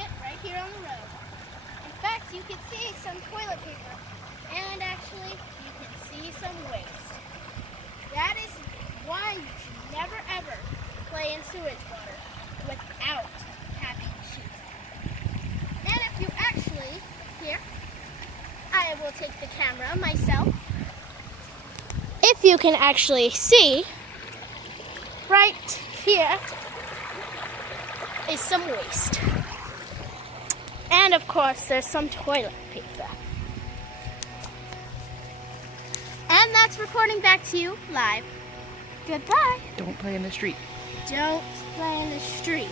it right here on the road. In fact, you can see some toilet paper, and actually, you can see some waste. That is why you should never ever play in sewage water without having shoes. And if you actually, here, I will take the camera myself. If you can actually see, right here is some waste. And of course, there's some toilet paper. And that's reporting back to you live. Goodbye. Don't play in the street. Don't play in the street.